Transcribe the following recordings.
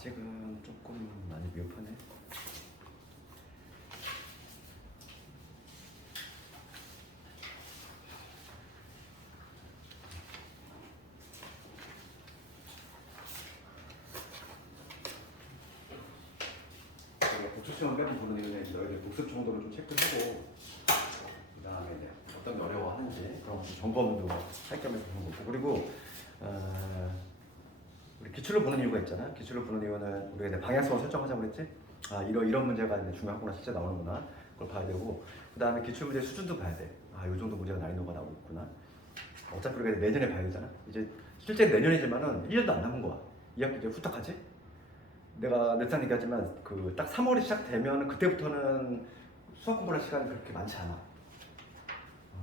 아직은 조금 많이 미흡하네. 복습시험 매번 보는 이유는 너희들 복습 정도를 좀 체크하고 그 다음에 어떤 게 어려워하는지 그런 것도 점검도 할 겸해서 보는 거고, 그리고 우리 기출을 보는 이유가 있잖아. 기출을 보는 이유는 우리가 이제 방향성을 설정하자고 그랬지. 이런 문제가 이제 중요하구나, 실제 나오는구나, 그걸 봐야 되고, 그 다음에 기출 문제 수준도 봐야 돼. 이 정도 문제가 난이도가 나오고 있구나. 어차피 우리가 내년에 봐야 되잖아. 이제 실제 내년이지만은 1년도 안 남은 거야. 2학기 이제 후딱하지? 내가 늘상 얘기하지만 딱 3월이 시작되면 그때부터는 수학 공부할 시간이 그렇게 많지 않아.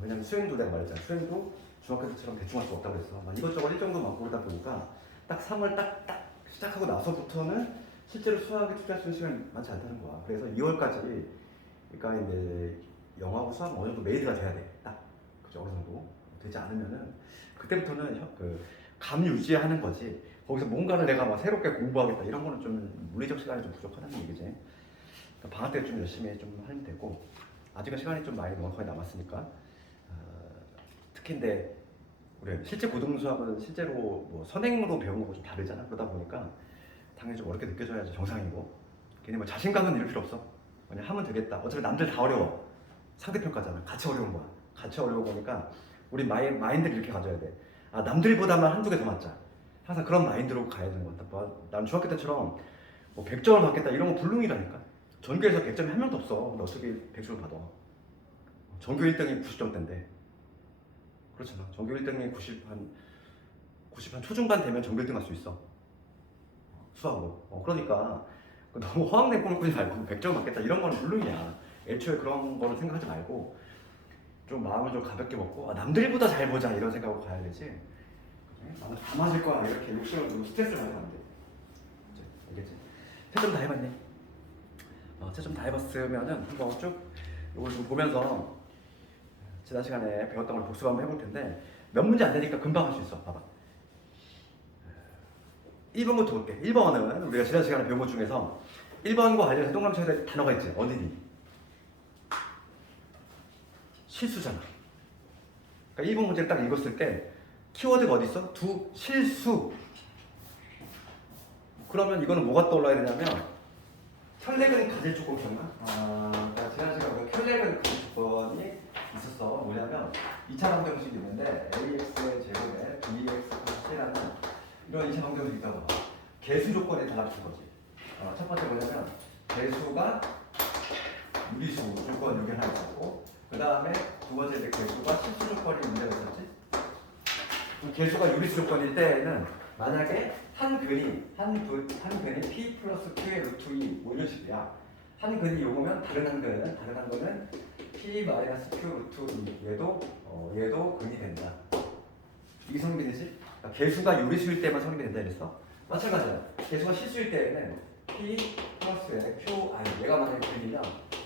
왜냐면 수행도 내가 말했잖아. 수행도 중학교 때처럼 대충 할 수 없다고 그랬어. 막 이것저것 일정도 많고 그러다 보니까 딱 3월 딱 시작하고 나서부터는 실제로 수학에 투자할 수 있는 시간이 많지 않다는 거야. 그래서 2월까지 그러니까 이제 영어하고 수학 어느 정도 메이드가 돼야 돼. 딱 그죠? 어느 정도 되지 않으면은 그때부터는 감 유지하는 거지. 거기서 뭔가를 내가 막 새롭게 공부하겠다 이런 거는 좀 물리적 시간이 좀 부족하다는 얘기지. 그러니까 방학 때 좀 열심히 좀 하면 되고, 아직은 시간이 좀 많이 넉넉하게 남았으니까 특히인데 우리 실제 고등 수학은 실제로 뭐 선행으로 배우는 거고 좀 다르잖아. 그러다 보니까 당연히 좀 어렵게 느껴져야지 정상이고, 괜히 뭐 자신감은 이럴 필요 없어. 그냥 하면 되겠다. 어차피 남들 다 어려워. 상대평가잖아. 같이 어려운 거야. 같이 어려워 보니까 우리 마인드를 이렇게 가져야 돼. 남들보다만 한두 개 더 맞자. 항상 그런 마인드로 가야 되는 것 같다. 난 중학교 때처럼 뭐 100점을 받겠다 이런 거 불능이라니까. 전교에서 100점이 한 명도 없어. 근데 어떻게 100점을 받아? 전교 1등이 90점대인데. 그렇잖아. 전교 1등이 90한 초중반 되면 전교 1등 할 수 있어. 수학으로. 그러니까 너무 허황된 꿈을 꾸지 말고 100점 받겠다 이런 거는 불능이야. 애초에 그런 거를 생각하지 말고 좀 마음을 좀 가볍게 먹고 남들보다 잘 보자 이런 생각으로 가야 되지. 나는 다 맞을 거야 이렇게 욕심을 두고 스트레스를 받으면 안 돼. 알겠지? 채점 다 해봤니? 채점 다 해봤으면은 한번 쭉 이걸 좀 보면서 지난 시간에 배웠던 걸 복습 한번 해볼 텐데, 몇 문제 안 되니까 금방 할 수 있어. 봐봐. 1번부터 볼게. 1번은 우리가 지난 시간에 배운 것 중에서 1번과 관련해서 동그라미 쳐야 될 단어가 있지. 어디니? 실수잖아. 그러니까 1번 문제를 딱 읽었을 때 키워드가 어디 있어? 실수. 그러면 이거는 뭐가 떠올라야 되냐면 혈렉은 가질 조건 기억나? 그러니까 지난 시간에 우리가 혈렉은 가질 조건이 있었어. 뭐냐면 2차 방정식이 있는데 ax의 제곱에 bx 플러스 c라는 이런 2차 방정식이 있다고 봐. 개수 조건에 달라붙은 거지. 첫 번째 뭐냐면 개수가 유리수 조건 여기 하나 있었고, 그 다음에 두 번째 이제 개수가 실수 조건이 문제가 있었지. 개수가 유리수 조건일 때에는 만약에 한 근이 p 플러스 q의 루트 2 뭐 이런 식이야. 한 근이 요거면 다른 한 근은 p 마이너스 q 루트 2 얘도 근이 된다. 이게 성립되지? 그러니까 개수가 유리수일 때만 성립이 된다 이랬어. 마찬가지야. 개수가 실수일 때에는 p 플러스 qi 얘가 만약에 근이면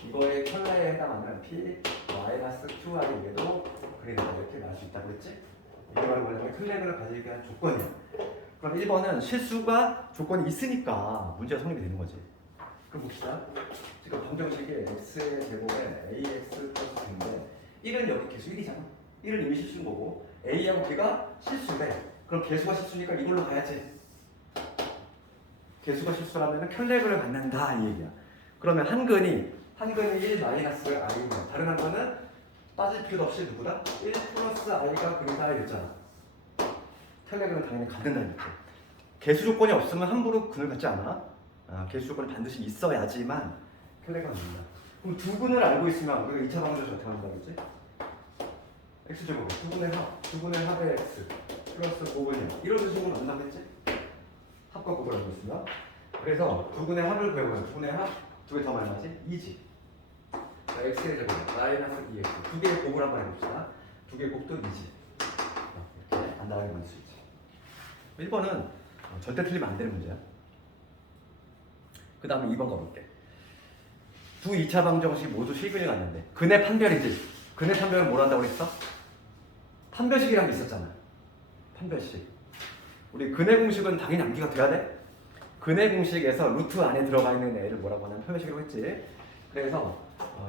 이거의 컬러에 해당하는 p 마이너스 qi 얘도 근이 된다 이렇게 날 수 있다고 그랬지? 이게 바로 뭐냐면 혈렉을 가지게 한 조건이야. 그럼 1번은 실수가 조건이 있으니까 문제가 성립이 되는 거지. 그럼 봅시다. 지금 방정식이 x의 제곱에 ax 플러스 b인데 1은 여기 개수 1이잖아. 1은 이미 실수인 거고 a하고 b가 실수래. 그럼 개수가 실수니까 이걸로 가야지. 개수가 실수라면 혈렉을 갖는다 이 얘기야. 그러면 한 근이 1 마이너스 i면 다른 한 근은 빠질 필요도 없이 누구다? 1 플러스 i가 근이다 이랬잖아. 혈렉은 당연히 갖는다는 얘기죠. 개수 조건이 없으면 함부로 근을 갖지 않아. 개수 조건이 반드시 있어야지만 혈렉은 갖는다. 그럼 두 근을 알고 있으면 우리가 2차 방정식 어떻게 한다고 했지? x제곱 두 근의 합의 x 플러스 5분의 이런 식으로 한다고 했지? 합과 곱을 알고 있으면. 그래서 두 근의 합을 배우면 두 근의 합 두 개 더 많이 나지? 2지. x의 제곱 마이너스 2x 두 개의 곱을 한번 해봅시다. 두 개의 곱도 2지. 이렇게 간단하게 만들 수 있지. 1번은 절대 틀리면 안 되는 문제야. 그 다음에 2번 가볼게. 두 2차 방정식 모두 실근이 갔는데 근의 판별이지. 근의 판별은 뭘 한다고 그랬어? 판별식이라는 게 있었잖아. 판별식. 우리 근의 공식은 당연히 암기가 돼야 돼. 근해 공식에서 루트 안에 들어가 있는 애를 뭐라고 하냐면 표현식이라고 했지. 그래서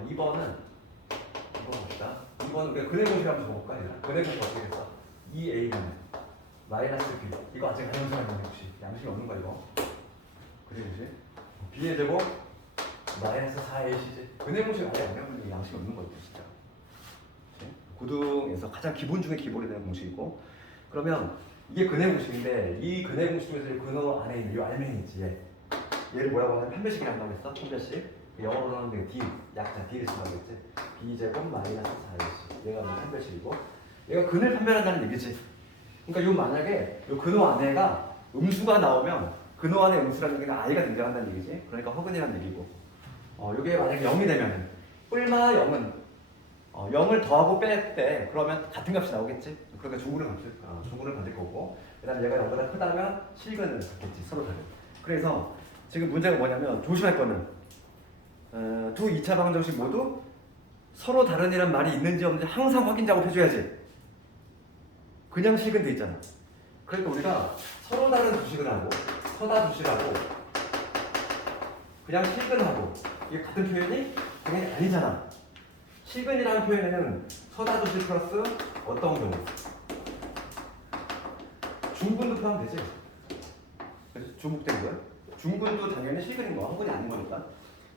2번은 이거 봅시다. 2번은 우리가 근해 공식 한번 적어볼까? 근해 공식 어떻게 됐어? 2a는 마이너스 b. 이거 아직 가능성이 없는 공식. 양식이 없는 거야 이거. 근해 공식. b의 제곱 마이너스 4ac지. 근해 공식 아예 안 배우면 양식이 없는 거지 진짜. 고등에서 가장 기본 중에 기본이 되는 공식이고. 그러면 이게 근해 공식인데 이 근해 공식 중에서 이 근호 안에 있는 이 알맹이 있지. 얘를 뭐라고 하냐면 판별식이라고 한다고 했어. 판별식. 영어로는 D, 약자 D를 쓴다고 했지. B제곱 마이너스 4ac. 얘가 판별식이고 얘가 근을 판별한다는 얘기지. 그러니까 요 만약에 요 근호 안에가 음수가 나오면 근호 안에 음수라는 얘기는 i가 등장한다는 얘기지. 그러니까 허근이라는 얘기고 요게 만약에 0이 되면은 뿔마 0은 0을 더하고 뺄 그러면 같은 값이 나오겠지. 그러니까 조근을 받을 거고 그 다음에 얘가 0보다 크다면 실근을 받겠지. 서로 다른. 그래서 지금 문제가 뭐냐면 조심할 거는 두 2차 방정식 모두 서로 다른이란 말이 있는지 없는지 항상 확인 작업해줘야지. 그냥 실근 돼 있잖아. 그러니까 우리가 서로 다른 두식을 하고 서다 두식하고 그냥 실근하고 이게 같은 표현이 당연히 아니잖아. 실근이라는 표현에는 서다 두식 플러스 어떤 경우? 중근도 포함되지. 그래서 중복된 거야. 중근도 당연히 실근인 거, 허근이 아닌 거니까.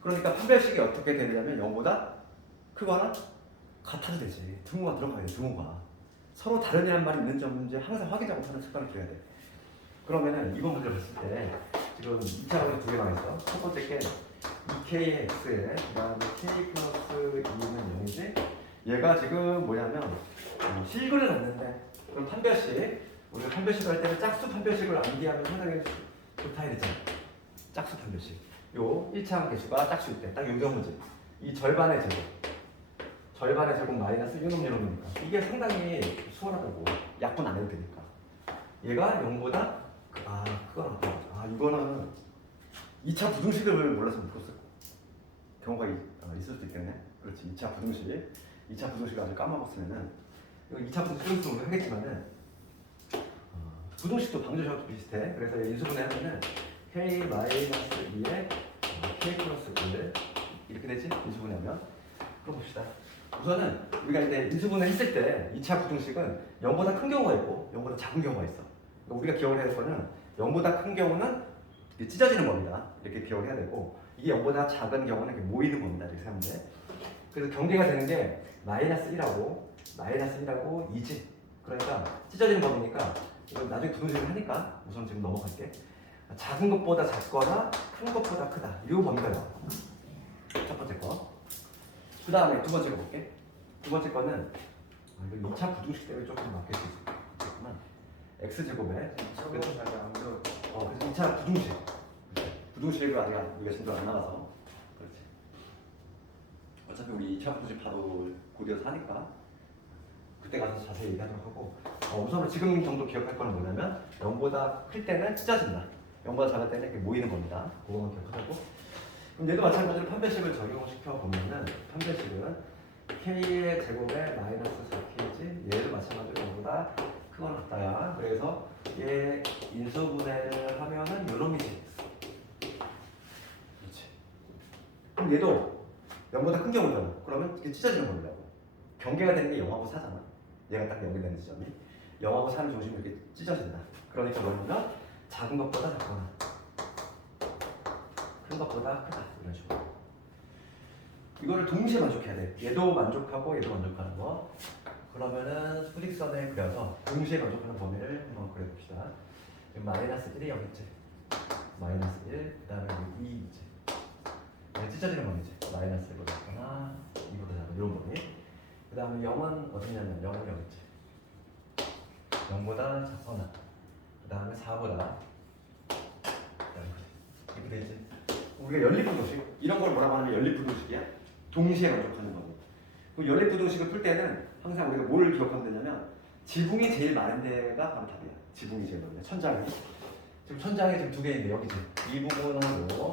그러니까 판별식이 어떻게 되냐면 0보다 크거나 같아도 되지. 등호가 들어가야 돼. 등호가 서로 다른이라는 말이 있는지 없는지 항상 확인 작업하는 습관을 들여야 돼. 그러면은 이번 문제를 봤을 때 지금 2차 방정식 두 개 나와있어. 첫 번째 게 2kx에 그 다음에 k 플러스 2는 0이지. 얘가 지금 뭐냐면 실근을 넣는데 그럼 판별식 우리가 판별식을 할 때는 짝수 판별식을 암기하면 상당히 좋다 해야 되잖아. 짝수 판별식 요 1차 개수가 짝수일 때 딱 요 경우지. 이 절반의 제곱 마이너스 유놈이니까 이게 상당히 수월하다고. 약분 안 해도 되니까. 얘가 0보다 그거는 이거는 2차 부등식을 몰라서 못 풀었을 경우가 있을 수도 있겠네. 그렇지. 2차 부등식을 아주 까먹었으면은 이거 2차 부등식을 하겠지만은 부등식도 방정식도 비슷해. 그래서 인수분해 하면은 k 마이너스 2에 k 플러스 1 이렇게 되지? 인수분해하면. 그럼 봅시다. 우선은 우리가 이제 인수분해 했을 때 2차 부등식은 0보다 큰 경우가 있고 0보다 작은 경우가 있어. 그러니까 우리가 기억을 해야 될 거는 0보다 큰 경우는 찢어지는 겁니다. 이렇게 기억을 해야 되고 이게 0보다 작은 경우는 이렇게 모이는 겁니다. 이렇게 하면 돼. 그래서 경계가 되는 게 마이너스 1하고 2지. 그러니까 찢어지는 법이니까 이건 나중에 부등식을 하니까 우선 지금 넘어갈게. 작은 것보다 작거나 큰 것보다 크다. 이 범위가 나와. 첫 번째 거. 그 다음에 두 번째 거 볼게. 두 번째 거는 이거 2차 부등식 때문에 조금 바뀔 수 있겠지만 x제곱에 저거 잘 안 배워. 그래서 2차 부등식을 아직 우리가 진도가 안 나와서 그렇지. 어차피 우리 2차 부등식 바로 고대에서 하니까 그때 가서 자세히 얘기하도록 하고 우선은 지금 정도 기억할 거는 뭐냐면 0보다 클 때는 찢어진다. 0보다 작을 때는 이렇게 모이는 겁니다. 그거만 기억하고 그럼 얘도 마찬가지로 판별식을 적용시켜 보면은 판별식은 k의 제곱에 마이너스 4k지 얘도 마찬가지로 0보다 크거나 같다야. 그래서 얘 인수분해를 하면은 요놈이지. 그렇지. 그럼 얘도 0보다 큰 경우잖아. 그러면 이게 찢어지는 겁니다. 경계가 되는 게 0하고 4잖아. 얘가 딱 0이 되는 지점이 0하고 4는 중심이 이렇게 찢어진다. 그러니까 뭐냐면 작은 것보다 작거나 큰 것보다 크다. 이런 식으로. 이거를 동시에 만족해야 돼. 얘도 만족하고 얘도 만족하는 거. 그러면은 수직선을 그려서 동시에 만족하는 범위를 한번 그려봅시다. 지금 마이너스 1이 0이지. 마이너스 1, 그 다음에 2이지. 찢어지는 범위지. 마이너스 1보다 작거나 2보다 작은 이런 범위. 그 다음에 0은 어디냐면 0은 0이지. 0보다 작거나 그 다음에 4보다 이렇게 되지. 우리가 연립부등식 이런 걸 뭐라고 하면 연립부등식이야. 동시에 만족하는 거고. 그 연립부등식을 풀 때는 항상 우리가 뭘 기억하면 되냐면 지붕이 제일 많은 데가 바로 답이야. 지붕이 제일 많은 데. 천장이. 지금 천장이 지금 두 개인데 여기지. 이 부분하고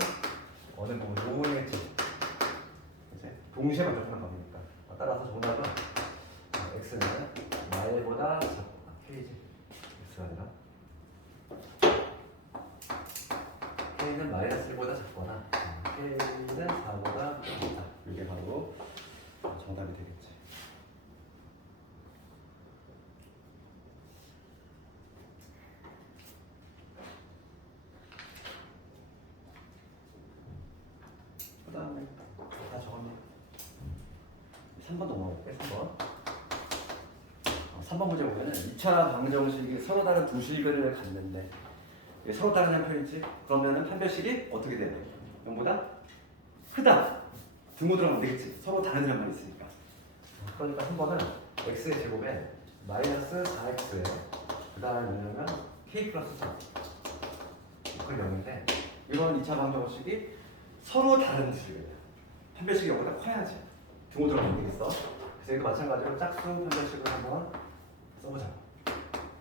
어느 부분? 이 부분이겠지. 그치? 동시에 만족하는 범위니까. 따라서 정답은 x는 y보다 작거나 k지. x가 아니라 K는 마이너스 1보다 작거나 K는 4보다 작다. 이게 바로 정답이 되겠지. 그 다음에 다 적었네. 3번 넘어갈게. 3번 문제 보면은 2차 방정식이 서로 다른 두 실근을 갖는데 서로 다른 형편이지? 그러면은 판별식이 어떻게 되냐? 0보다 크다. 등호 들어가면 되겠지. 서로 다른 형만 있으니까. 그러니까 한 번은 x의 제곱에 마이너스 4x에 그 다음에 뭐냐면 k 플러스 3 이걸 0인데 이번 2차 방정식이 서로 다른 두 실근이야. 판별식이 0보다 커야지. 등호 들어가면 되겠어. 그래서 이거 마찬가지로 짝수 판별식을 한번 써보자.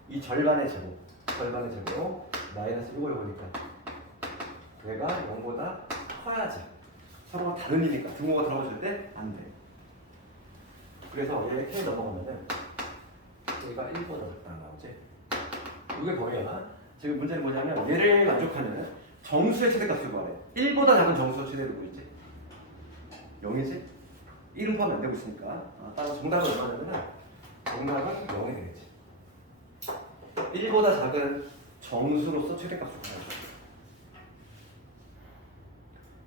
이 절반의 제곱 마이너스 1고 요거니까 얘가 0보다 커야지. 서로 다른이니까 등호가 들어가줄 때 안 돼. 그래서 얘 K 넘어가면은 얘가 1보다 작다 나오지. 이게 뭐야? 지금 문제는 뭐냐면 얘를 만족하는 정수의 최대값을 구하래. 1보다 작은 정수의 최대는 있지? 0이지? 1은 포함이 안 되고 있으니까 따라서 정답은 얼마냐면 정답은 0이 되겠지. 1보다 작은 정수로서 최대값을 구하는 거죠.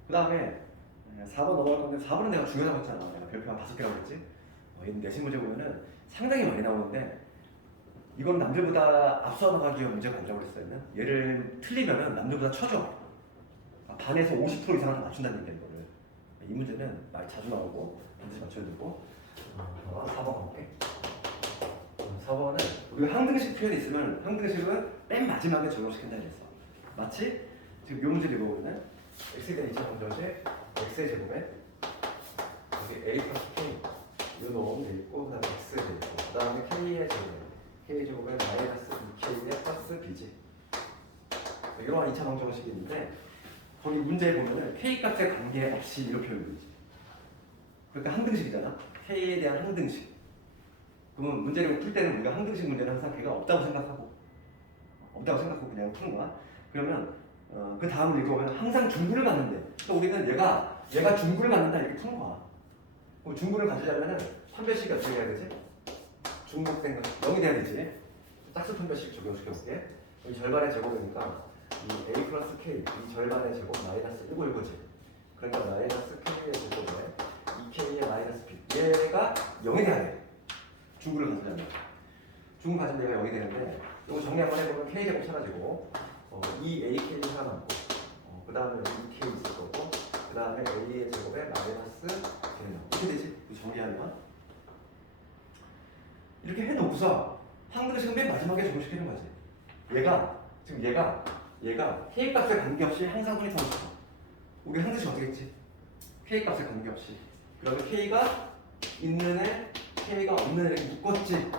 그 다음에 4번 넘어갈 건데 4번은 내가 중요하다고 했잖아. 내가 별표가 5개라고 했지. 얘는 내신 문제 보면은 상당히 많이 나오는데 이건 남들보다 앞서 나가기 위한 문제가 아니라고 그랬어요. 얘를 틀리면은 남들보다 쳐줘. 반에서 50% 이상은 다 맞춘다는 얘기야 이거를. 이 문제는 많이 자주 나오고 반드시 맞춰야 되고. 4번 갈게. 4번은 우리가 항등식 표현이 있으면 항등식은 맨 마지막에 적용시킨다고 했어. 마치 지금 이 문제를 보면은 x에 대한 2차 방정식 x의 제곱에 여기 a 플러스 k 이 놈 돼 있고 그다음에 x 돼 있고 그다음에 k의 제곱에 마이너스 2k의 플러스 b지. 이러한 2차 방정식이 있는데 거기 문제에 보면은 k 값에 관계없이 이렇게 표현되지. 그러니까 항등식이잖아. k에 대한 항등식. 그러면 문제를 풀 때는 우리가 항등식 문제는 항상 걔가 없다고 생각하고 그냥 푸는 거야. 그러면 그 다음을 읽어보면 항상 중분을 갖는데 또 우리는 얘가 중분을 갖는다 이렇게 푸는 거야. 그럼 중분을 가지려면은 판별식이 어떻게 해야 되지? 중복된 거 0이 돼야 되지. 짝수 판별식 적용시켜볼게. 이 절반의 제곱이니까 이 a 플러스 k 이 절반의 제곱 마이너스 1고 이거지. 그러니까 마이너스 k의 제곱에 2k의 마이너스 b 얘가 0이 돼야 돼. 중분을 가지려면 중분 가지면 얘가 0이 되는데 이거 정리 한번 해보면 k 제곱 사라지고 2ak이 살아남고 그 다음에 2k 있을 거고 그 다음에 a의 제곱에 마이너스 k는 어떻게 되지? 정리하면 이렇게 해놓고서 항등식은 맨 마지막에 적용시키는 거지. 얘가 k 값에 관계없이 항상 분이 들어있어. 우리 항등식 어떻게 했지? k 값에 관계없이 그러면 k가 있는 애 k가 없는 애 이렇게 묶었지.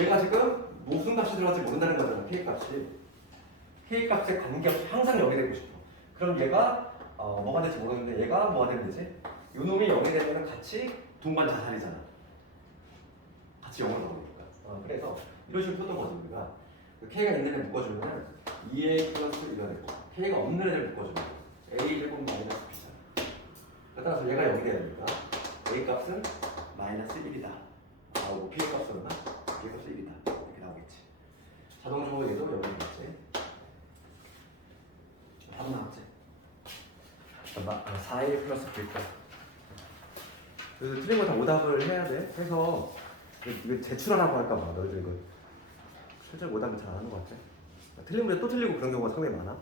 얘가 지금 무슨 값이 들어갈지 모른다는 거잖아. k 값에 관계없이 항상 0이 되고 싶어. 그럼 얘가 뭐가 될지 모르는데 얘가 뭐가 되면 되지? 요 놈이 0이 되면 같이 동반 자살이잖아. 같이 0을 넣으니까. 그래서 이런 식으로 푸는 거지 우리가. k가 있는 애 묶어주면 2a 플러스 1가 되고 k가 없는 애를 묶어주면 a 제곱 마이너스 b잖아. 따라서 얘가 0이 돼야 되니까 a 값은 마이너스 1이다. 나오고 b의 값은 얼마? b의 값은 1이다. 이렇게 나오겠지. 자동적으로 얘도 0이 되겠지. 답 나왔지? 4a 플러스 b일까? 그래서 틀린 거 다 오답을 해야 돼. 해서 이거 제출하라고 할까봐 너희들 이거 실제로 오답을 잘 안 하는 것 같아. 틀린 문제 또 틀리고 그런 경우가 상당히 많아.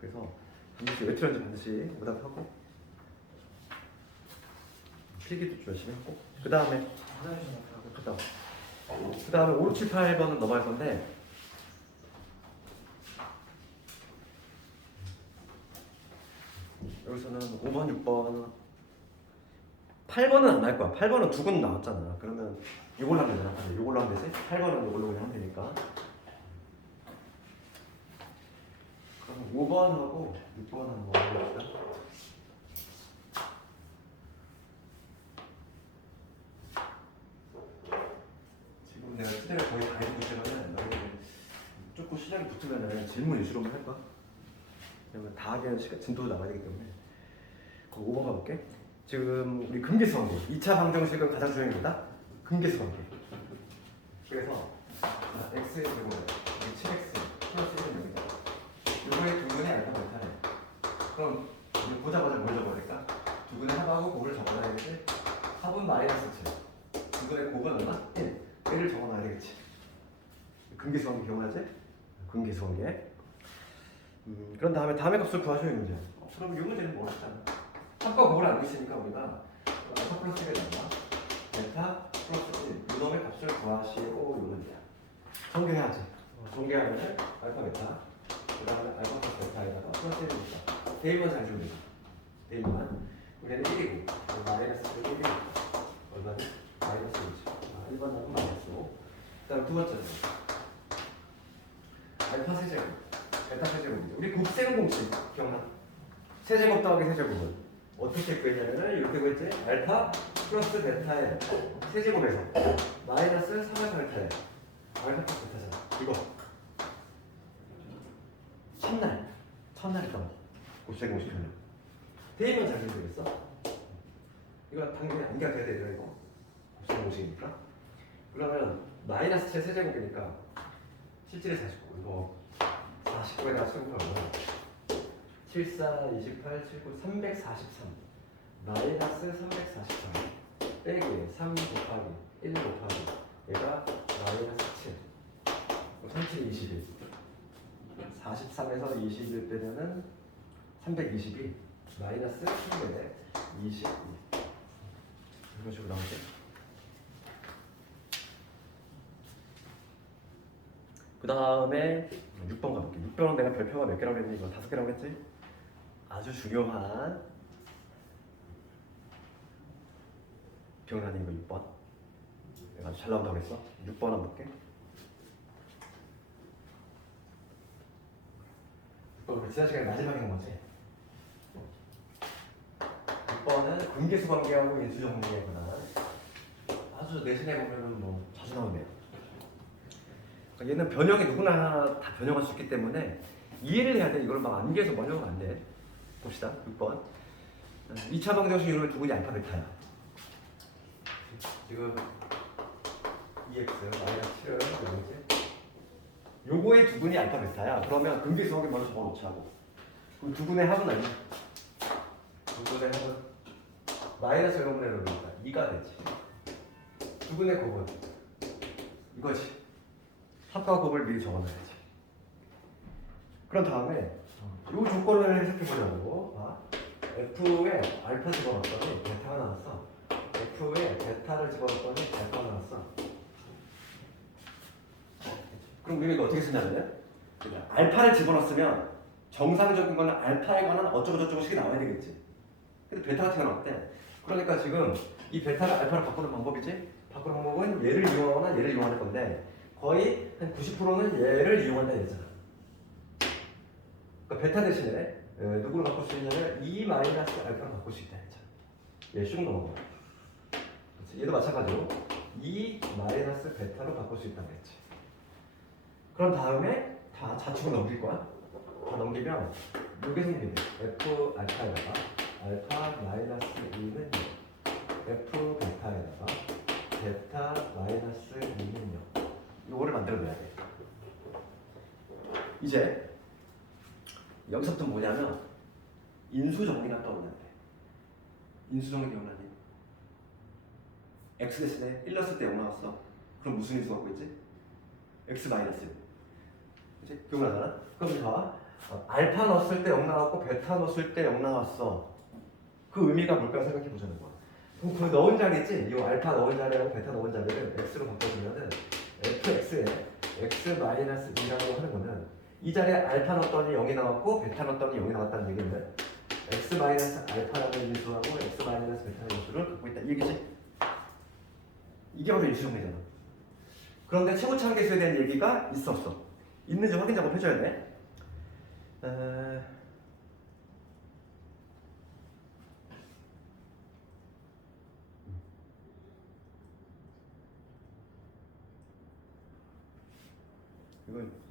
그래서 반드시 왜 틀렸는지 반드시 오답하고 필기도 좀 열심히 하고 그 다음에 5, 6, 7, 8번은 넘어갈 건데 여기서는 5번, 6번 8번은 안 할 거야. 8번은 두 근 나왔잖아. 그러면 이걸로 하면 되잖아. 이걸로 하면 되지? 8번은 이걸로 그냥 하면 되니까. 그럼 5번하고 6번 한번 해봅시다. 지금 내가 시대를 거의 다 해주고 있으면은 너희들 조금 시작이 붙으면은 질문 위주로만 할까? 왜냐면 다 하기에는 진도도 나가야 되기 때문에. 그 5번 가볼게. 지금 우리 금계수 관계 2차 방정식은 가장 중요한 거다. 금계수 관계. 그래서 x의 제곱은 7x 플러스 1은 0이다. 이거의 두 분의 알파 베타네. 그럼 우리 보자마자 뭘 적어야 될까? 두 분의 합하고 곱을 적어놔야 되겠지? 합은 마이너스 7. 두 분의 곱은 얼마? 1. 1을 적어놔야 되겠지. 금계수 관계 기억나지? 금계수 관계. 그런 다음에 값을 구하셔야 문제. 그럼 이 문제는 뭐 어렵잖아. 합과 곱을 알고 있으니까 우리가 알파 플러스 1에 나와 베타 플러스 1 이놈의 값을 구하시오 이 문제야. 정리해야지. 정리하면은 알파 베타 그 다음에 알파 플러스 베타에다가 플러스 1을 넣자. 대입만 잘 주면 돼. 대입만 우리는 1이고 마이너스 1이고 얼마니? 마이너스 1이지. 1번 답은 마이너스 5. 그 다음 두 번째는 알파 세제곱 베타 세제곱이죠. 우리 곱셈 공식 기억나? 세제곱 더하기 세제곱은 어떻게 구했냐면은 이렇게 구했지? 알파 플러스 베타의 세제곱에서 마이너스 3알파 베타의 알파 플러스 베타잖아. 이거 첫날이다. 곱셈 공식 하면 대입은 잘 되겠어? 이거 당연히 암기가 돼야 되죠. 이거 곱셈 공식이니까. 그러면 마이너스 7 세제곱이니까 실질의 49 이거 49에다가 수능을 얼마나 7, 4, 28, 7, 9, 343 마이너스 343 빼기 3 곱하기 1 곱하기 얘가 마이너스 7 37, 21 43에서 21 빼면은 322 마이너스 10에 22 이런 식으로 나오죠. 그 다음에 6번 가볼게. 6번은 내가 별표가 몇 개라고 했니? 이거 5개라고 했지? 아주 중요한 기억나니 이거 6번. 내가 아주 잘 나온다고 했어. 6번 한번 볼게. 6번 지난 시간에 마지막에 한 거지. 6번은 분계수 관계하고 인수 정리에 관한 아주 내신에 보면은 뭐 자주 나오네요. 얘는 변형이 누구나 다 변형할 수 있기 때문에 이해를 해야 돼. 이걸 막 암기해서 변형하면 안 돼. 봅시다. 6번. 2차 방정식 이름을 두고 알파 베타야. 지금 2x 마이너스 7을 뭐지? 요거의 두 분이 알파 베타야. 그러면 근계수학에 먼저 적어놓자고. 그럼 두 분의 합은 아니야. 두 분의 합은 마이너스 0분의 1이니까 2가 되지. 두 분의 곱은 이거지. 합과 곱을 미리 적어놔야지. 그런 다음에 이 조건을 해석해보자고. F에 알파 집어넣었더니 베타가 나왔어. F에 베타를 집어넣었더니 알파가 나왔어. 그럼 우리가 이거 어떻게 쓰냐면요. 알파를 집어넣었으면 정상적인 거는 알파에 관한 어쩌고저쩌고식이 나와야 되겠지. 근데 베타 같은 게 나왔대. 그러니까 지금 이 베타를 알파로 바꾸는 방법이지. 바꾸는 방법은 얘를 이용하거나 얘를 이용하는 건데 거의 한 90%는 얘를 이용한다 했잖아. 그러니까 베타 대신에 누구를 바꿀 수 있냐면 2 마이너스 알파로 바꿀 수 있다 했잖아. 얘 슉 넘어가. 그렇지? 얘도 마찬가지로 2 마이너스 베타로 바꿀 수 있다고 했지. 그런 다음에 다 좌측으로 넘길 거야. 다 넘기면 이게 생기네. F 알파에다가 알파 마이너스 2는 0 F 베타에다가 베타 마이너스 2는 0 이거를 만들어내야 돼. 이제 여기서부터 뭐냐면 인수정리가 떠오르는데 인수정리 기억나니? x 대신에 1 넣었을 때 0 나왔어. 그럼 무슨 인수가 갖고 있지? x 마이너스 1 그치? 기억나잖아? 그럼 이제 봐봐. 알파 넣었을 때 0 나왔고 베타 넣었을 때 0 나왔어. 그 의미가 뭘까 생각해 보자는 거야. 그럼 그 넣은 자리 있지? 이 알파 넣은 자리하고 베타 넣은 자리를 x로 바꿔주면은 fx에 x 마이너스 2라고 하는 거는 이 자리에 알파 넣었더니 0이 나왔고 베타 넣었더니 0이 나왔다는 얘기는 x 마이너스 알파라는 인수하고 x 마이너스 베타라는 인수를 갖고 있다 이 얘기지? 이게 바로 인수정리잖아. 그런데 최고차함계수에 대한 얘기가 있어 없어? 있는지 확인 작업 해줘야 돼.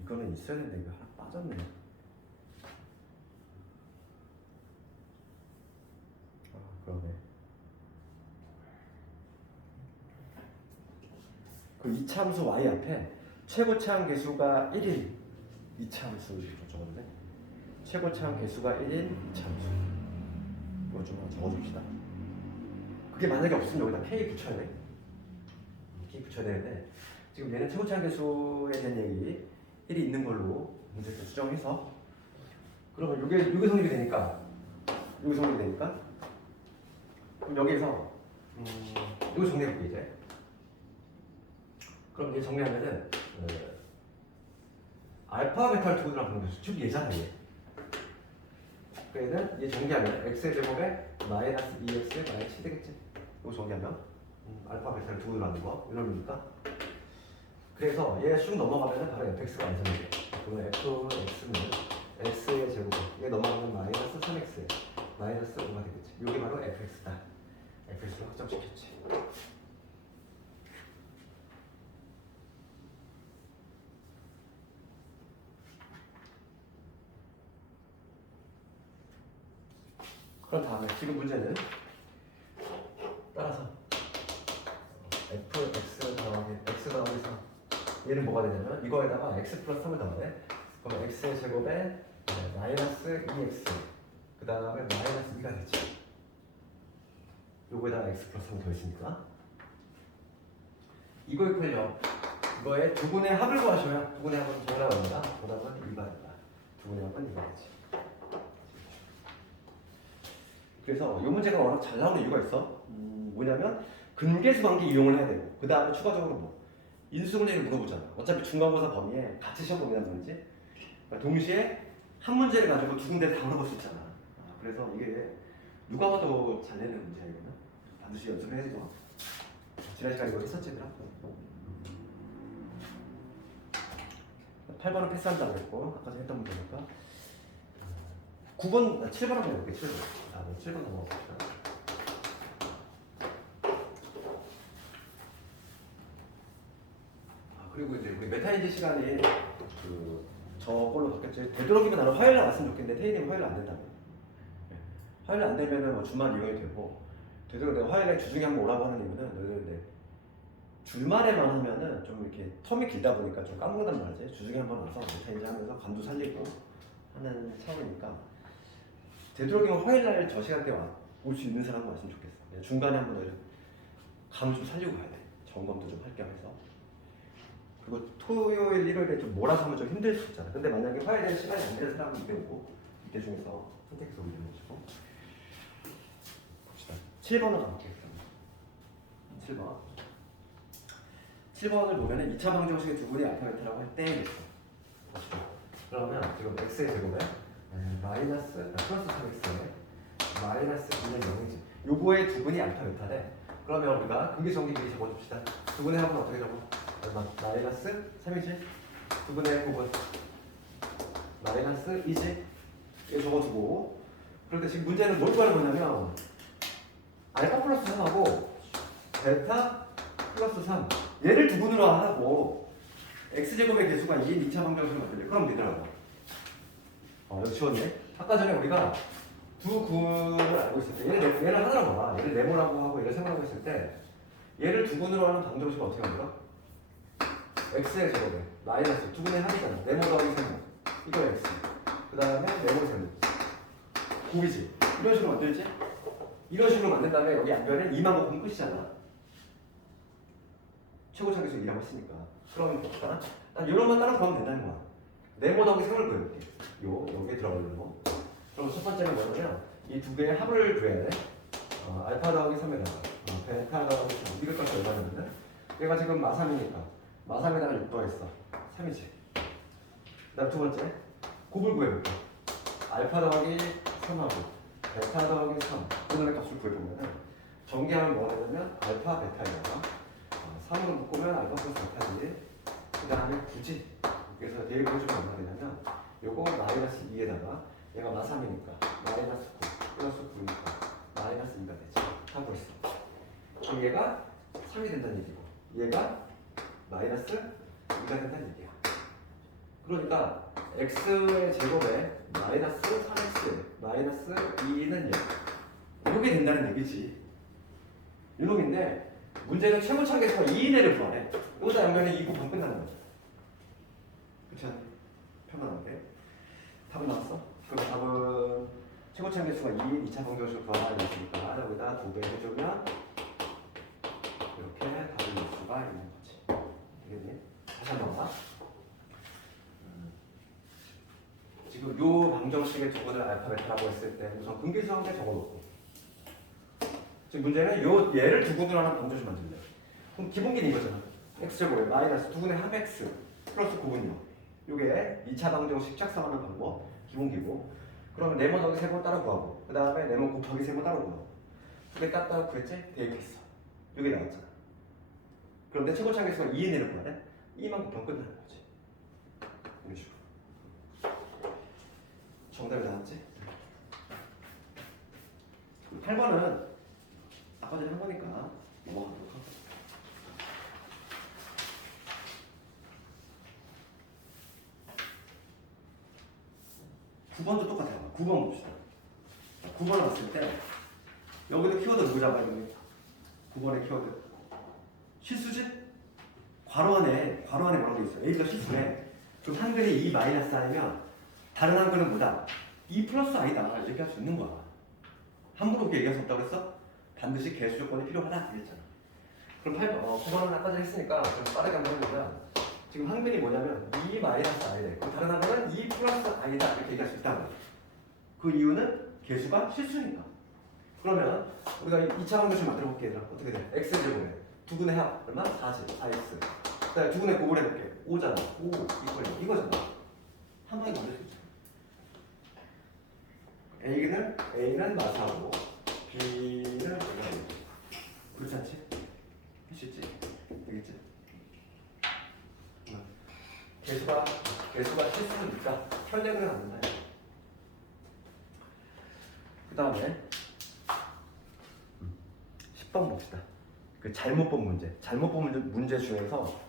이거는 있어야 되는데 이거 하나 빠졌네. 그 이차함수 y 앞에 최고차항 개수가 1인 이차함수 적었는데 최고차항 개수가 1인 이차함수 이거 좀 하나 적어줍시다. 그게 만약에 없으면 여기다 k 붙여야 돼. k 붙여야 되는데 지금 얘는 최고차항 개수에 대한 얘기 1이 있는 걸로 문제에서 수정해서 그러면 요게 성립이 되니까 요게 성립이 되니까 그럼 여기에서 이거 정리해볼게 이제. 그럼 이제 정리하면은 알파 베타를 두고 들어가는 거죠. 즉 얘잖아 얘. 그래는 얘 정리하면 x의 제곱에 마이너스 2x 마이너스 7 되겠지. 이거 정리하면 알파 베타를 두고 들어가는 거 이런 의미니까. 그래서 얘 쑥 넘어가면은 바로 fx가 완성이 돼. 그러면 fx는 x의 제곱에 얘 넘어가면 마이너스 3x 마이너스 5가 되겠지. 이게 바로 fx다. fx를 확정시켰지. 그런 다음에 지금 문제는 따라서 fx 더하기 x 더하기 3 얘는 뭐가 되냐면 이거에다가 x 플러스 3을 더하네. 그럼 x의 제곱에 마이너스 2x 그 다음에 마이너스 2가 되지. 요거에다가 x 플러스 3을 더했으니까 이거 이퀄요. 이거의 두분의 합을 구하셔야 두분의 합은 뭐라고 합니다. 보다는 2가 된다. 두분의 합은 2가 되지. 그래서 이 문제가 워낙 잘 나오는 이유가 있어. 뭐냐면 근계수 관계 이용을 해야 되고 그 다음에 추가적으로 뭐 인수분해를 물어보잖아. 어차피 중간고사 범위에 같이 시험 보는다는 거지. 그러니까 동시에 한 문제를 가지고 두 군데를 다 물어볼 수 있잖아. 그래서 이게 누가 봐도 잘 내는 문제야 이거는. 반드시 연습해야죠. 지난 시간에 이거 했었지 얘들아. 8번은 패스한다고 했고 아까 전에 했던 문제니까 9번, 7번 한번 해볼게. 7번. 7번 넘어갑시다. 그리고 이제 우리 메타인지 시간이 저걸로 바뀌었지. 되도록이면 나는 화요일 날 왔으면 좋겠는데 태희님 화요일 안 된다고. 화요일 안 되면은 뭐 주말 이용이 되고 되도록 내가 화요일에 주중에 한번 오라고 하는 이유는 너희들 주말에만 하면은 좀 이렇게 텀이 길다 보니까 좀 까먹는단 말이지. 주중에 한번 와서 메타인지 하면서 감도 살리고 하는 차원이니까 되도록이면 화요일 날 저 시간대에 올 수 있는 사람 왔으면 좋겠어. 중간에 한번 감 좀 살리고 가야 돼. 점검도 좀 할 겸 해서. 그리고 토요일, 일요일에 좀 몰아서 하면 좀 힘들 수 있잖아. 근데 만약에 화요일에 시간이 안 되는 사람은 이때 오고 이때 중에서 선택해서 올리는 거죠. 봅시다. 7번을 가볼게요. 7번. 7번을 보면은 2차 방정식의 두 분이 알파 베타라고 할 때겠어. 그러면 지금 x의 제곱에 마이너스 플러스 3x에 마이너스 2는 0이지. 요거의 두 분이 알파 베타래. 그러면 우리가 근계수관계 미리 적어줍시다. 두 분의 합은 어떻게 적어? 마이너스 3이지. 두 분의 곱은 마이너스 2지. 이거 적어주고. 그런데 지금 문제는 뭘 구하는 거냐면 알파 플러스 3하고 베타 플러스 3 얘를 두 분으로 하고 x제곱의 개수가 2인 2차 방정식을 만들래. 그럼 되더라고. 이거 쉬웠네. 아까 전에 우리가 두 군을 알고 있을 때 얘를 하나로 봐. 얘를 네모라고 하고 얘를 세모라고 했을 때 얘를 두 군으로 하는 방정식을 어떻게 만들어? x의 제곱에 마이너스 두 분의 합이잖아. 네모 더하기 세모 이거 x 그 다음에 네모 세모 곱이지. 이런 식으로 만들지? 이런 식으로 만든 다음에 여기 양변에 2만 곱하면 끝이잖아. 최고차계수 2라고 했으니까. 그러면 봅시다. 난 이런만 따라 구하면 된다는 거야. 네모 더하기 세모를 구해볼게. 여기에 들어가는 거. 그럼 첫 번째는 뭐냐면 이 두 개의 합을 구해야 돼. 알파 더하기 3에다가 베타 더하기 3 이것까지 얼마냐면은 얘가 지금 마3이니까 마3에다가 6 더했어. 3이지. 그 다음 두 번째 곱을 구해볼게. 알파 더하기 3하고 베타 더하기 3 이놈의 값을 구해보면은 전개하면 뭐가 되냐면 알파 베타에다가 3으로 묶으면 알파 플러스 베타지. 그 다음에 9지. 그래서 대입을 해주면 얼마 되냐면 요거 마이너스 2에다가 얘가 마3이니까 마이너스 9 플러스 9니까 마이너스 2가 되지. 하고 있어. 그럼 얘가 3이 된다는 얘기고 얘가 마이너스 2가 된다는 얘기야. 그러니까 x의 제곱에 마이너스 3x 마이너스 2는 0 이렇게 된다는 얘기지. 이놈인데 문제는 최고차계수가 2인 애를 구하네. 이거 장면에 2 곱하면 끝나는 거죠. 그렇지 않니? 편안하게. 답은 나왔어? 그럼 답은 최고차 개수가 2인 2차 방정식을 구하는 있으니까 여기다 2배 해주면 이렇게 답을 낼 수가 있는 거지. 되겠니? 다시 한번 봐. 지금 요 방정식의 조건을 알파 베타라고 했을 때 우선 근계수 한 개 적어놓고 지금 문제는 요 얘를 두 군으로 하는 방정식 만들래. 그럼 기본기는 이거잖아. x제곱에 마이너스 2분의 합 x 플러스 9분요. 요게 2차 방정식 작성하는 방법 기본기고. 그러면 네모 더하기 세모 따로 구하고 그 다음에 네모 곱하기 세모 따로 구하고 두 개 따로 구했지? 대입했어. 요게 나왔잖아. 그런데 최고차 계수가 2의 내를 구하래. 2만 곱하면 끝나는 거지. 이런 식으로. 정답이 나왔지? 8번은 아까 전에 한 거니까 넘어가도록 하고 9번도 똑같아요. 9번 봅시다. 9번 왔을 때 여기도 키워드 누구 잡아야 됩니까? 9번의 키워드 실수지? 괄호 안에 뭐라고 돼 있어? A가 실수네. 그럼 한글이 2 마이너스 아니면 다른 한글은 뭐다? 2 플러스 i다 이렇게 할 수 있는 거야. 함부로 그렇게 얘기할 수 없다고 그랬어? 반드시 개수 조건이 필요하다 그랬잖아. 그럼 9번은 아까 전에 했으니까 좀 빠르게 한번 해보면 지금 한글이 뭐냐면 2 마이너스 i래. 그럼 다른 한글은 2 플러스 i다 이렇게 얘기할 수 있다는 거야. 그 이유는 개수가 실수니까. 그러면 우리가 2차 방정식 만들어 볼게 얘들아. 어떻게 돼? x제곱에 2분의 합 얼마? 4지 4x. 그 다음에 2분의 곱을 해볼게. 5잖아. 5 이퀄 이거잖아. 한 방에 만들 수 있잖아. A는 마사하고 B는 A하고. 그렇지 않지? 할 수 있지? 되겠지? 개수가 실수니까 편제는 안 된다. 그 다음에 10번 봅시다. 그 잘못 본 문제. 잘못 본 문제 중에서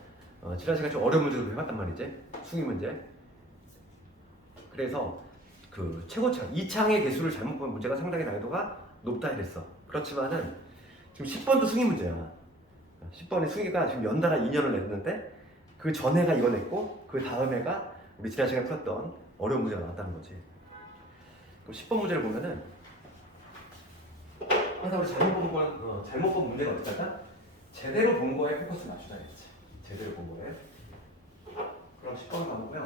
지난 시간에 좀 어려운 문제도 해봤단 말이지. 수기 문제. 그래서 그 최고차 2창의 개수를 잘못 본 문제가 상당히 난이도가 높다 이랬어. 그렇지만은 지금 10번도 수기 문제야. 10번의 수기가 지금 연달아 2년을 냈는데 그 전에가 이거 냈고 그 다음 해가 우리 지난 시간에 풀었던 어려운 문제가 나왔다는 거지. 그럼 10번 문제를 보면은 항상 우리 잘못 본 문제가 어떻게 할까? 제대로 본 거에 포커스 맞추자 했지. 제대로 본 거에. 그럼 10번 가보고요.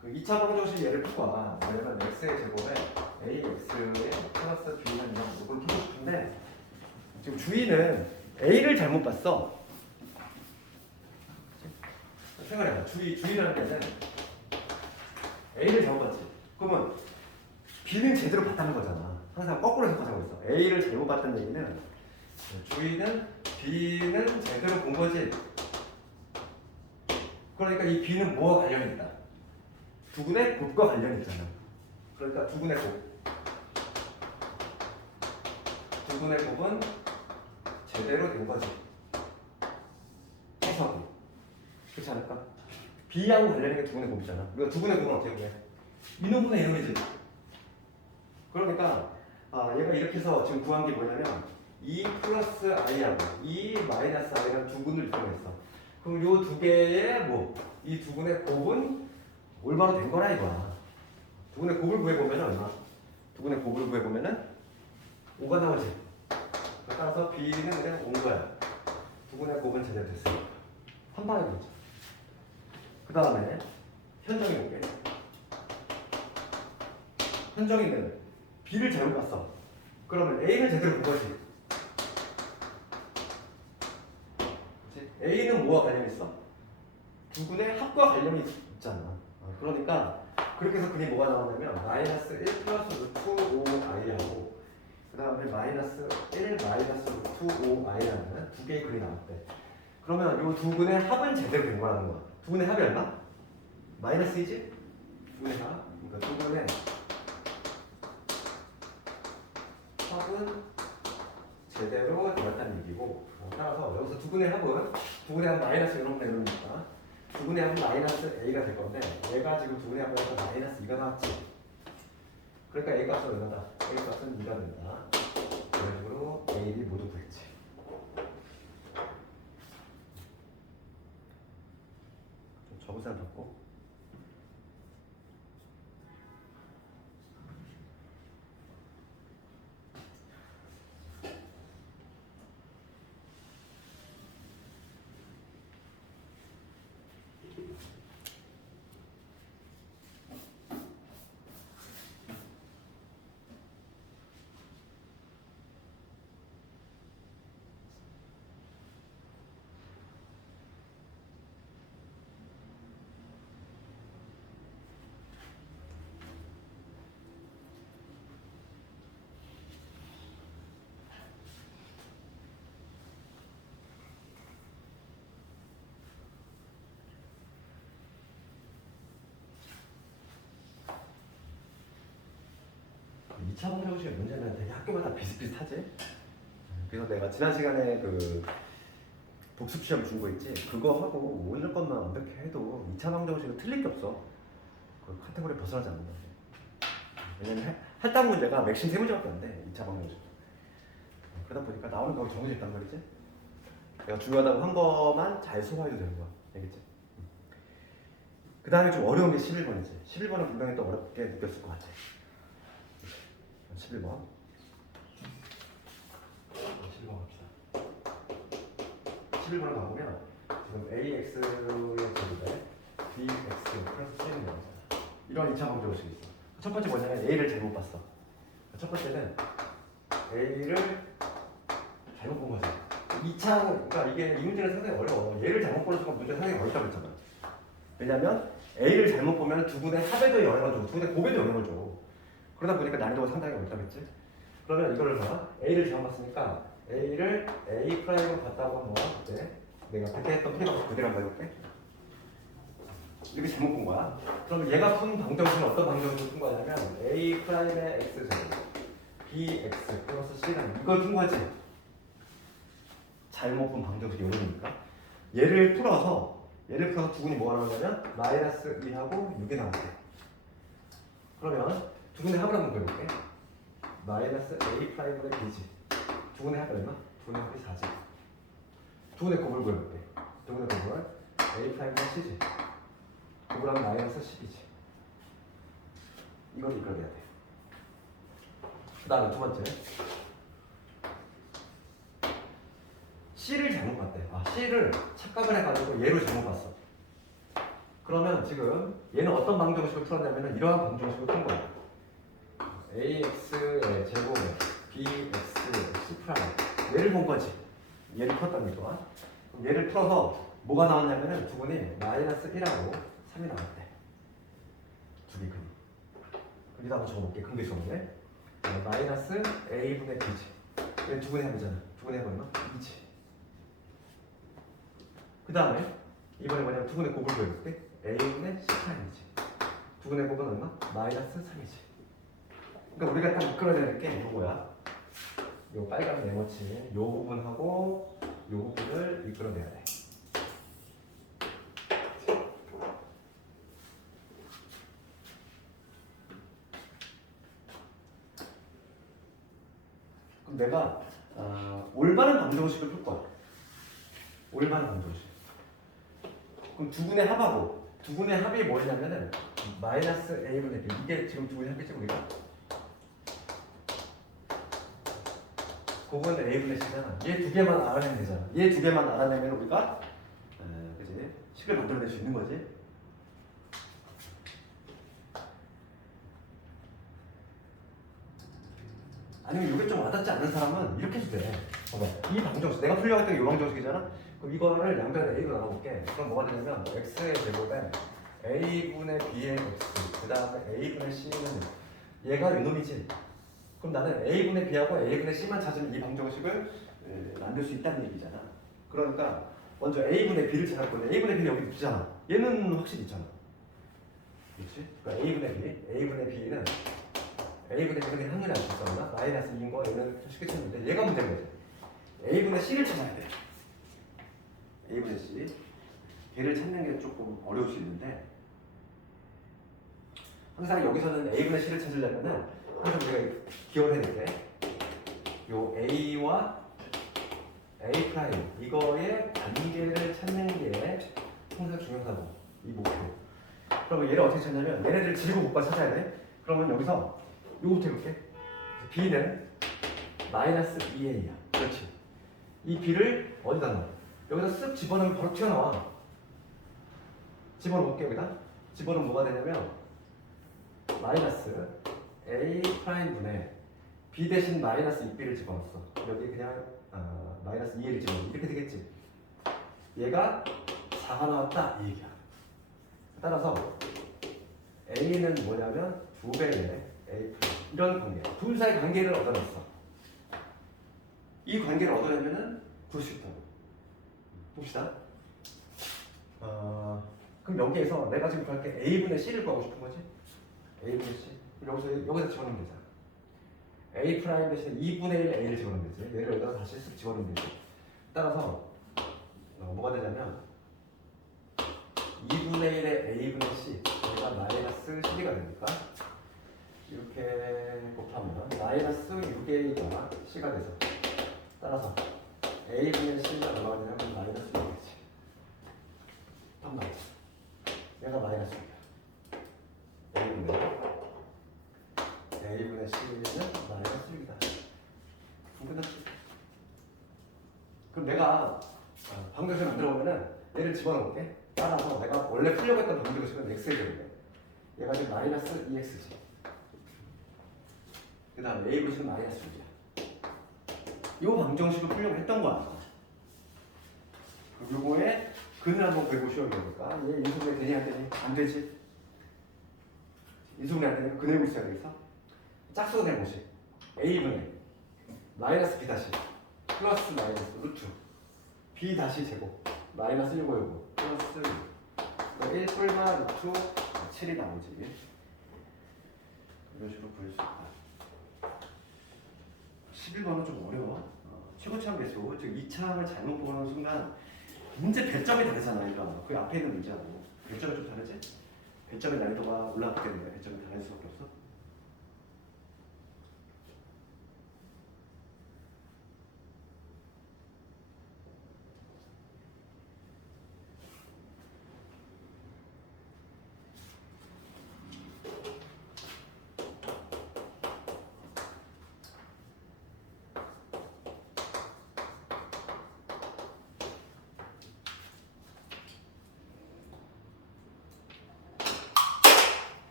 그 2차 방정식 예를 풀과 얘는 x의 제곱에 ax의 플러스 b는 0 이걸 풀고 싶은데 지금 주의는 a를 잘못 봤어. 생각해봐. 주의라는 게는 a를 잘못 봤지. 그러면 b는 제대로 봤다는 거잖아. 항상 거꾸로 해석하자고 했어. a를 잘못 봤다는 얘기는 주의는 b는 제대로 본 거지. 그러니까 이 b는 뭐와 관련이 있다? 두근의 곱과 관련이 있잖아. 그러니까 두근의 곱. 두근의 곱은 제대로 된 거지. 해석이. 그렇지 않을까? B하고 관련된 게 두근의 곱이잖아. 우리가 두근의 곱은 어떻게 보냐? 이놈분의 이놈이지. 그러니까 얘가 이렇게 해서 지금 구한 게 뭐냐면 2 플러스 i하고 2 마이너스 i라는 두근을 이용했어. 그럼 요 두 개의 이 두근의 곱은 올바로 된 거라 이거야. 두근의 곱을 구해보면 얼마? 두근의 곱을 구해보면은 5가 나오지. 따라서 B는 그냥 온 거야. 두근의 곱은 제대로 됐으니까. 한 방에 보자. 그 다음에 현정이 볼게. 현정이는 B를 잘못 봤어. 그러면 A는 제대로 본 거지. 그치? A는 뭐와 관련이 있어? 두근의 합과 관련이 있잖아. 그러니까 그렇게 해서 그게 뭐가 나오냐면 마이너스 1 플러스 루트 5i하고 그 다음에 마이너스 1 마이너스 루트 5i라는 두 개의 글이 나왔대. 그러면 이 두 근의 합은 제대로 된 거라는 거야. 두 근의 합이 얼마? 마이너스이지? 두 근의 합. 그러니까 두 근의 합은 제대로 되었다는 얘기고 따라서 여기서 두 근의 합은 두 근의 합 마이너스 이런 거 이러니까 두 근의 합은 마이너스 a가 될 건데 얘가 지금 두 근의 합에서 마이너스 2가 나왔지. 그러니까 a 값은 얼마다? a 값은 2가 된다. 이런 식으로 a, b 모두 구했지. 적은 사람 적고. 이 차 방정식의 문제는 되게 학교마다 비슷비슷하지? 그래서 내가 지난 시간에 그 복습 시험 준 거 있지? 그거 하고 오늘 것만 완벽히 해도 2차 방정식은 틀릴 게 없어. 그 카테고리 벗어나지 않는다. 왜냐면 할당 문제가 맥심 3문제밖에 안 돼. 2차 방정식. 그러다 보니까 나오는 거 정해져 있단 말이지? 내가 중요하다고 한 거만 잘 소화해도 되는 거야. 알겠지? 그 다음에 좀 어려운 게 11번이지. 11번은 분명히 또 어렵게 느꼈을 것 같아. 11번. 11번 갑시다. 11번을 가보면 지금 AX의 제곱에 BX 플러스 C는 나오잖아. 이런 2차 방정식이 있어. 첫 번째 뭐냐면 A를 잘못 봤어. 첫 번째는 A를 잘못 본 거지. 2차, 그러니까 이게 이 문제는 상당히 어려워. 얘를 잘못 보는 순간 문제가 상당히 어렵다고 했잖아. 왜냐면 A를 잘못 보면 두 군의 합에도 영향을 줘, 두 군의 곱에도 영향을 줘. 그러다 보니까 난이도가 상당히 어렵다겠지? 그러면 이거를 봐. A를 잘못 봤으니까 A를 A 프라임으로 봤다고 한번 그때 내가 그때 했던 풀이방식 그대로 한번 해볼게. 이렇게 잘못 본 거야. 그럼 얘가 푼 방정식은 어떤 방정식을 푼 거냐면 A 프라임의 X제곱 BX 플러스 C라는 이걸 푼 거지. 잘못 본 방정식이 이러니까 얘를 풀어서 두 군이 뭐가 나오냐면 마이너스 2하고 6이 나오게. 그러면 두 군의 합을 한번 그려볼게. 마이너스 A 프라임분의 B지. 두 군의 합이 얼마? 두 군의 합이 4지. 두 군의 곱을 그려볼게. 두 군의 곱을 A 프라임분의 C지. 곱을 하면 마이너스 10이지. 이걸 이끌어내야 돼. 그 다음에 두 번째. C를 잘못 봤대. C를 착각을 해가지고 얘를 잘못 봤어. 그러면 지금 얘는 어떤 방정식을 풀었냐면 이러한 방정식을 푼 거야. AX의 제곱에 BX의 C 프라임 얘를 본 거지. 얘를 풀었다는 거야. 그럼 얘를 풀어서 뭐가 나왔냐면은 두 분이 마이너스 1하고 3이 나왔대. 두 개 큰. 여기다 한번 적어볼게. 큰 게 적었네. 마이너스 A분의 B지. 얘 두 분의 합이잖아. 두 분의 합 얼마? 2지. 그 다음에 이번에 뭐냐면 두 분의 곱을 구해볼게. A분의 C 프라임이지. 두 분의 곱은 얼마? 마이너스 3이지. 그러니까 우리가 딱 이끌어내야 될 게 이거야. 요 빨간 네모치 요 부분하고 요 부분을 이끌어내야 돼. 그럼 내가 올바른 방정식을 풀 거야. 올바른 방정식. 그럼 두 분의 합하고 두 분의 합이 뭐냐면은 마이너스 A분의 B. 이게 지금 두 분의 합이지 우리가. 곱은 A분의 C잖아. 얘 두 개만 알아내면 되잖아. 얘 두 개만 알아내면 우리가 그지? 식을 만들어낼 수 있는 거지. 아니면 이게 좀 와닿지 않는 사람은 이렇게 해도 돼. 봐봐. 이 방정식, 내가 풀려고 했던 게 이 방정식이잖아. 그럼 이거를 양변에 A로 나눠볼게. 그럼 뭐가 되냐면 X의 제곱에 A분의 B의 X 그 다음에 A분의 C는 얘가 이놈이지. 그럼 나는 A분의 B하고 A분의 C만 찾으면 이 방정식을 만들 수 있다는 얘기잖아. 그러니까 먼저 A분의 B를 찾을 건데 A분의 B는 여기 있잖아. 얘는 확실히 있잖아. 그렇지? 그러니까 A분의 B는 B는 확률이 안 있었나? 마이너스 2인 거 얘는 쉽게 찾는데 얘가 문제인 거지. A분의 C를 찾아야 돼. A분의 C. 걔를 찾는 게 조금 어려울 수 있는데 항상 여기서는 A분의 C를 찾으려면은 항상 우리가 기억을 해야 될 때 요 A와 A 프라임 이거의 관계를 찾는 게 항상 중요하다고. 이 목표. 그러면 얘를 어떻게 찾냐면 얘네들 지르고 곱바 찾아야 돼. 그러면 여기서 요거부터 해볼게. b는 마이너스 2a야. 그렇지. 이 b를 어디다 넣어? 여기다 쓱 집어넣으면 바로 튀어나와. 집어넣을게 여기다. 집어넣으면 뭐가 되냐면 마이너스 a 프라임 분의 b 대신 마이너스 2b를 집어넣었어. 여기 그냥 마이너스 2a를 집어넣어. 이렇게 되겠지. 얘가 4가 나왔다 이 얘기야. 따라서 a는 뭐냐면 2배의 a 플러스 이런 관계. 둘 사이 관계를 얻어냈어. 이 관계를 얻어내면은 구할 수 있다고. 봅시다. 그럼 여기에서 내가 지금 구할게 a분의 c를 구하고 싶은 거지. a분의 c. 여기서 집어넣으면 되잖아. a 프라임 대신에 2분의 1 a를 집어넣으면 되지. 얘를 여기다 다시 쓱 집어넣으면 되지. 따라서 뭐가 되냐면 2분의 1의 a분의 c 얘가 마이너스 12가 되니까 이렇게 곱하면 마이너스 6a가 c가 돼서 따라서 a분의 c가 얼마가 되냐면 마이너스 6이지. 딱 나왔어. 얘가 마이너스 6이야. a분의 c는 마이너스 6이다. 끝났지. 그럼 내가 방정식을 만들어 보면은 얘를 집어넣을게. 따라서 내가 원래 풀려고 했던 방정식은 x에 되는데 얘가 지금 마이너스 2x지. 그 다음에 a분식은 마이너스 6이야. 이 방정식을 풀려고 했던 거야. 그럼 요거에 근을 한번 그려보시면 되니까 얘 인수분해 되냐 안 되니? 안 되지. 인수분해 안 되니까 근을 곱해야 되겠어? 짝수가 된 것이 a분의 마이너스 b 다시 플러스 마이너스 루트 b 다시 제곱 마이너스 1고 요거 플러스 1 뿔마 루트 7이 나오지. 이런 식으로 구할 수 있다. 11번은 좀 어려워. 최고차항 배수 즉 2차항을 잘못 보는 순간 문제 배점이 다르잖아. 이거 그 앞에 있는 문제하고 배점이 좀 다르지? 배점의 난이도가 올라갔기 때문에 배점이 다를 수밖에 없어.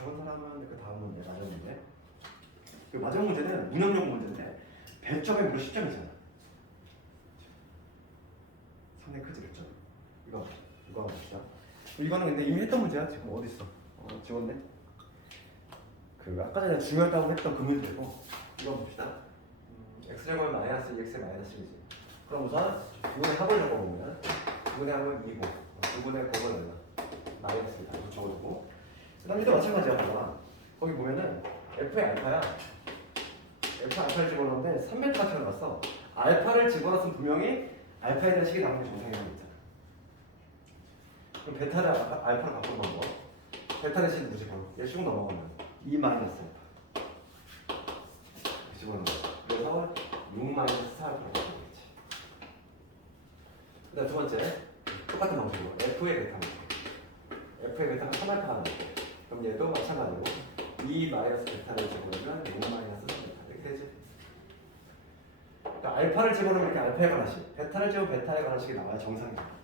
적은 사람은 그 다음 문제 맞은 문제. 그 마지막 문제는 문형용 문제인데 배점이 무려 10점이잖아. 상당히 크지 배점. 이거 한번 봅시다. 이거는 근데 이미 했던 문제야. 지금 어디 있어? 지웠네. 그 아까 전에 중요하다고 했던 그 문제고 이거 봅시다. x제곱은 마이너스 2x의 마이너스 1이지. 그럼 우선 2분의 합을 적어보면 2분의 합은 2고 2분의 곱은 얼마? 마이너스 1다. 이거 적어주고 그 다음 이도 마찬가지야. 봐봐. 거기 보면은 f의 알파야. f 알파를 집어넣었는데 3베타 튀어나왔어. 알파를 집어넣었으면 분명히 알파에 대한 식이 나오는 게 정상이라고 있잖아. 그럼 베타를 알파를 바꾸는 방법. 베타 대신 무지 바로 얘 쭉 넘어가면 2 마이너스 알파 집어넣는 거. 그래서 6 마이너스 4 알파를 바꾸겠지. 그 다음 두 번째 똑같은 방식으로 f의 베타 f의 베타가 3알파가 나오고 그럼 얘도 마찬가지로 2 마이너스 베타를 집어넣으면 6 마이너스 3베타 이렇게 되지. 그러니까 알파를 집어넣으면 이렇게 알파에 관한 식, 베타를 집어넣으면 베타에 관한 식이 나와야 정상이야.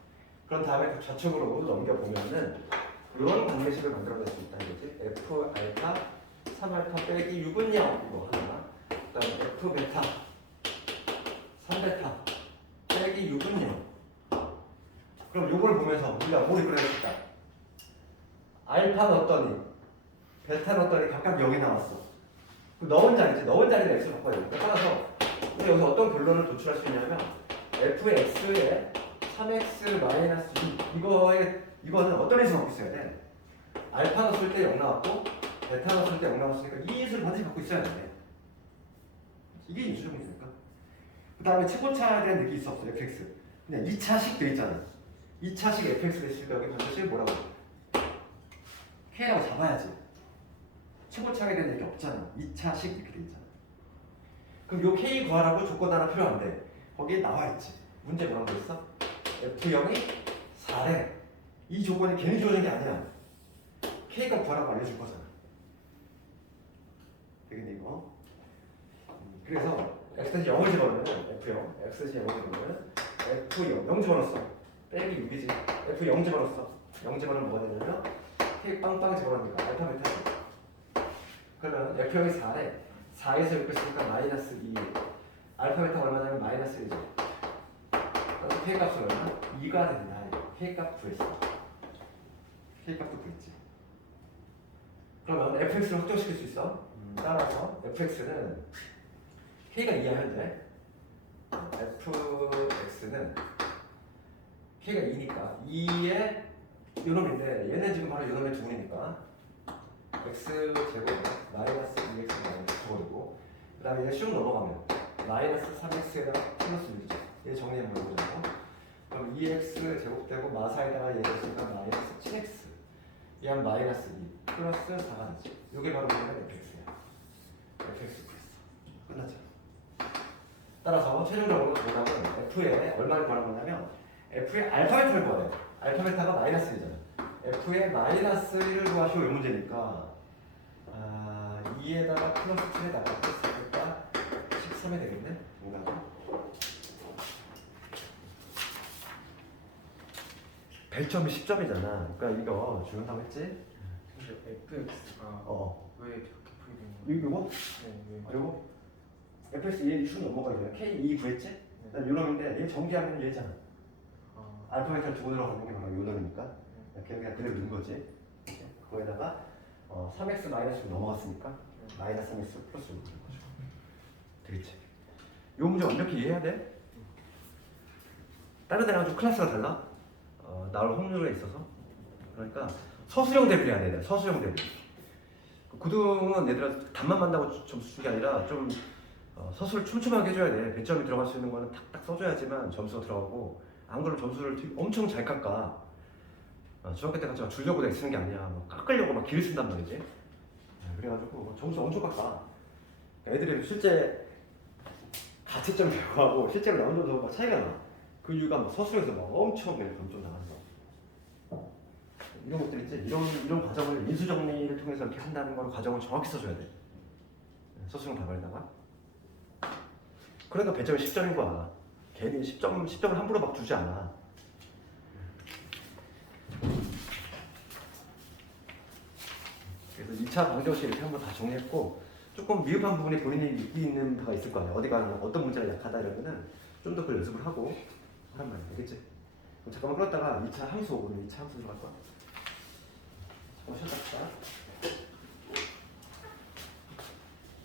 그런 다음에 좌측으로 넘겨보면은 이런 관계식을 만들어낼 수 있다는 거지. f 알파 3알파 빼기 6은 0 이거 하나. 그 다음에 f 베타 3베타 빼기 6은 0. 그럼 이걸 보면서 우리가 뭘 그려야겠다. 알파 넣었더니 베타 넣었더니 각각 0이 나왔어. 넣은 자리지. 넣은 자리를 x로 바꿔야 돼. 따라서 우리 여기서 어떤 결론을 도출할 수 있냐면 f의 x에 3x 마이너스 2 이거는 어떤 인수를 갖고 있어야 돼? 알파 넣었을 때 0 나왔고 베타 넣었을 때 0 나왔으니까 이 인수를 반드시 갖고 있어야 돼. 이게 인수정리니까. 그 다음에 최고차에 대한 얘기 있어 없어? fx. 그냥 2차식 돼 있잖아. 2차식 fx 됐을 때 여기 반드시 뭐라고 해? K라고 잡아야지. 최고차에 대한 얘기 없잖아. 2차식 이렇게 돼 있잖아. 그럼 요 K 구하라고 조건 하나 필요한데 거기에 나와 있지. 문제 뭐라고 있어? F0이 4래. 이 조건이 괜히 주어진 게 아니야. K가 구하라고 알려줄 거잖아. 되겠네 이거. 그래서 X-0을 집어넣으면 F0, X-0을 집어넣으면 F0, 0 집어넣었어. 빼기 6이지. F0 집어넣었어. 0 집어넣으면 뭐가 되냐면 K 빵빵 집어넣으니까 알파 베타. 그러면 F0이 4래. 4에서 6 뺐으니까 마이너스 2. 알파 베타 얼마냐면 마이너스 1이죠. 그래서 K 값은 얼마? 2가 된다. K 값 구했어. K 값도 구했지. 그러면 fx를 확정시킬 수 있어. 따라서 fx는 k가 2야 현재. fx는 k가 2니까 2의 요놈인데 얘는 지금 바로 요놈의 두분이니까 x 제곱 마이너스 2x 마이너스 9이고 그 다음에 얘 쭉 넘어가면 마이너스 3x에다가 플러스 6이죠. 얘 정리하면 뭐죠? 그럼 2x 제곱되고 마사에다가 얘를 쓰니까 마이너스 7x 얘 한 마이너스 2 플러스 4가 되지. 이게 바로 뭐냐면 fx야. fx 플러스 끝났죠. 따라서 최종적으로 정답은 f의 얼마를 구하는 거냐면 f의 알파 베타를 구하래. 알파 베타가 마이너스 1이잖아. f의 마이너스 1을 구하시오 이 문제니까 2에다가 플러스 7에다가 플러스 4니까 13이 되겠네. 뭔가 배점이 10점이잖아. 그러니까 이거 중요하다고 했지? 근데 fx가 왜 이렇게 풀리는 거예요? 이거? 네, 그리고 fx 얘 쭉 넘어가야 돼. k2 구했지? 그다음 요놈인데 얘 전개하면 얘잖아. 알파 베타를 두고 들어가는 게 바로 요놈이니까 그냥 그대로 넣은 거지. 거기다가 3x 마이너스 넘어갔으니까 마이너스 3x 플러스 6을 넣은 거죠. 되겠지? 요 문제 완벽히 이해해야 돼. 다른 데랑 좀 클래스가 달라. 나올 확률에 있어서. 그러니까 서술형 대비를 해야 돼. 서술형 대비. 고등은 얘들아 답만 만나고 점수 주는 게 아니라 좀 서술을 촘촘하게 해줘야 돼. 배점이 들어갈 수 있는 거는 탁탁 써줘야지만 점수가 들어가고 안 그러면 점수를 엄청 잘 깎아. 중학교 때까지 막 주려고 내 쓰는 게 아니야. 막 깎으려고 막 길을 쓴단 말이지. 그래가지고 점수 엄청 깎아. 애들이 실제 가채점 결과하고 실제로 나온 점수가 막 차이가 나. 그 이유가 막 서술에서 막 엄청 점점 나가는 거. 이런 것들 있지. 이런 과정을 인수 정리를 통해서 이렇게 한다는 걸 과정을 정확히 써줘야 돼. 서술형 답안에다가. 그러니까 배점이 10점인 거야. 괜히 10점을 함부로 막 주지 않아. 그래서 2차 방정식 이렇게 한번 다 정리했고 조금 미흡한 부분이 본인이 느끼 있는 바가 있을 거 아니야. 어디가 어떤 문제가 약하다 이러면은 좀 더 그걸 연습을 하고 하란 말이야. 알겠지? 그럼 잠깐만 끌었다가 2차 함수 오거든. 2차 함수 들어갈 거야. 잠깐만 쉬었다.